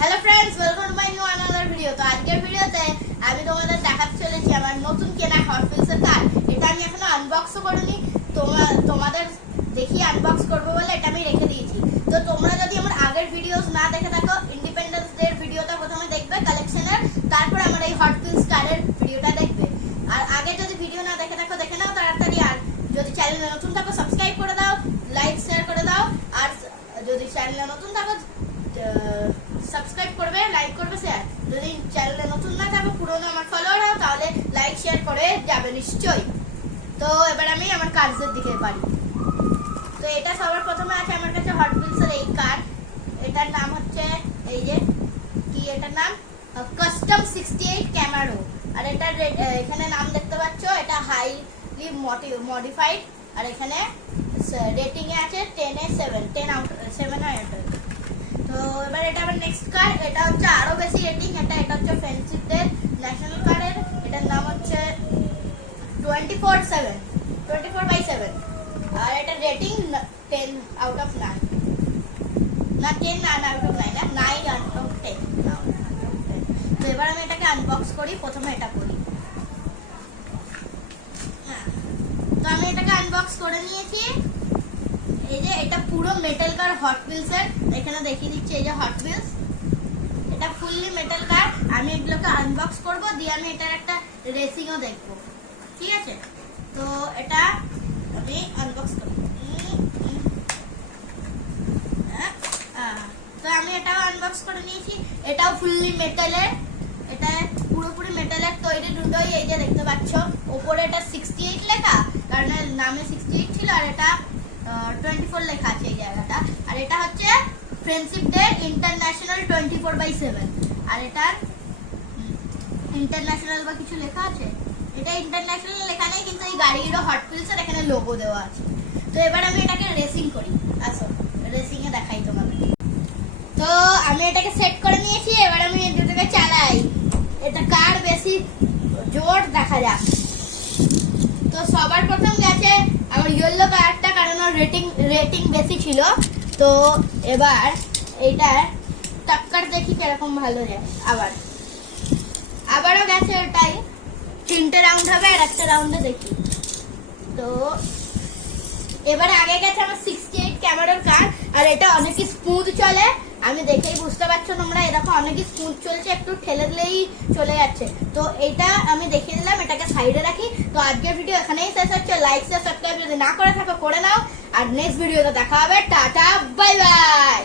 Hello friends, welcome to my new another video. তো আজকের ভিডিওতে আমি তোমাদের দেখাতে চলেছি আমার নতুন কেনা হট হুইলস এর কার। এটা আমি এখনো আনবক্সও করিনি, তোমাদের দেখি আনবক্স করবো বলে এটা আমি রেখে দিয়েছি। তো তোমরা যদি আমার আগের ভিডিওস না দেখে থাকো, ইন্ডিপেন্ডেন্স ডে এর ভিডিওটা প্রথমে দেখবে কালেকশনের, তারপর আমার এই হট হুইলস কারের ভিডিওটা দেখবে। আর আগে যদি ভিডিও না দেখে থাকো দেখে নাও তাড়াতাড়ি। আর যদি চ্যানেলে নতুন থাকো সাবস্ক্রাইব করে দাও, লাইক শেয়ার করে দাও। আর যদি চ্যানেলে নতুন থাকো সাবস্ক্রাইব করবে, লাইক করবে, শেয়ার। যদি চ্যানেলে নতুন না থাকো, পুরনো আমার ফলোয়ার হও, তাহলে লাইক শেয়ার করে যাবে নিশ্চয়ই। তো এবার আমি আমার কার্ডসের দিকে পারি। তো এটা সবার প্রথমে আছে আমার কাছে হট হুইলস এর এই কার। এটার নাম হচ্ছে এই যে কি, এটার নাম কাস্টম 68 ক্যামারো। আর এটার এখানে নাম দেখতে পাচ্ছ, এটা হাইলি মডিফাইড। আর এখানে রেটিং এ আছে 10 এ 7, 10 আউট 7 হয় এটা। তো এবার এটা আমার নেক্সট কার, এটা হচ্ছে আরো বেশি রেটিং। এটা হচ্ছে ফ্রেন্ডশিপদের ন্যাশনাল কারের। এটার নাম হচ্ছে 24/7। আর এটা রেটিং 10 আউট অফ 9, না 10 আউট অফ 9, না 9 আউট অফ 10। তো এবার আমি এটাকে আনবক্স করি। প্রথমে এটা করি। তো আমি এটাকে আনবক্স করে নিয়েছি। এই যে এটা পুরো মেটাল কার হট হুইলস এর, এখানে দেখিয়ে দিচ্ছি। এই যে হট হুইলস, এটা ফুললি মেটাল কার। আমি এগুলোকে আনবক্স করব, দিয়ে আমি এটার একটা রেসিংও দেখব, ঠিক আছে? তো এটা আমি আনবক্স করব। তো আমি এটাও আনবক্স করে নিয়েছি। এটাও ফুললি মেটালের, এটা পুরোপুরি মেটালের তৈরি দুটোই। এই যে দেখতে পাচ্ছ উপরে এটা 68 লেখা, কারণ নামে 68 ছিল। আর এটা 24 লেখা আছে এই জায়গাটা। আর এটা হচ্ছে ফ্রেন্ডশিপ ডে ইন্টারন্যাশনাল 24/7। আর এটার ইন্টারন্যাশনাল বা কিছু লেখা আছে? এটা ইন্টারন্যাশনাল লেখা নেই, কিন্তু এই গাড়িরও হট হুইলস এর এখানে লোগো দেওয়া আছে। তো এবার আমি এটাকে রেসিং করি। আসো রেসিং এ দেখাই তোমাদের। তো আমি এটাকে সেট করে নিয়েছি। এবার আমি এটাকে চালাই। এটা কার বেশি জোর দেখা যাক। তো সবার প্রথম গেছে আমার ইয়েলো কারটা, কারণ ওর রেটিং বেশি ছিল। তো এবার এইটার টক্কর দেখি কিরকম ভালো যায়। আবারও গেছে ওটাই। 3টে রাউন্ড হবে, আর একটা রাউন্ডে দেখি। তো এবারে আগে গেছে আমার 68 ক্যামেরার কার। আর এটা অনেকই স্মুথ চলে, আমি দেখেই বুঝতে পারছো তোমরা। এরকম অনেকই স্মুথ চলছে, একটু ঠেলে দিলেই চলে যাচ্ছে। তো এইটা আমি দেখিয়ে দিলাম, এটাকে সাইডে রাখি। তো আজকের ভিডিও এখানেই শেষ হচ্ছে। লাইক শেয়ার সাবস্ক্রাইব যদি না করে থাকো করে নাও। আর নেক্সট ভিডিওতে দেখা হবে। Tata, bye bye.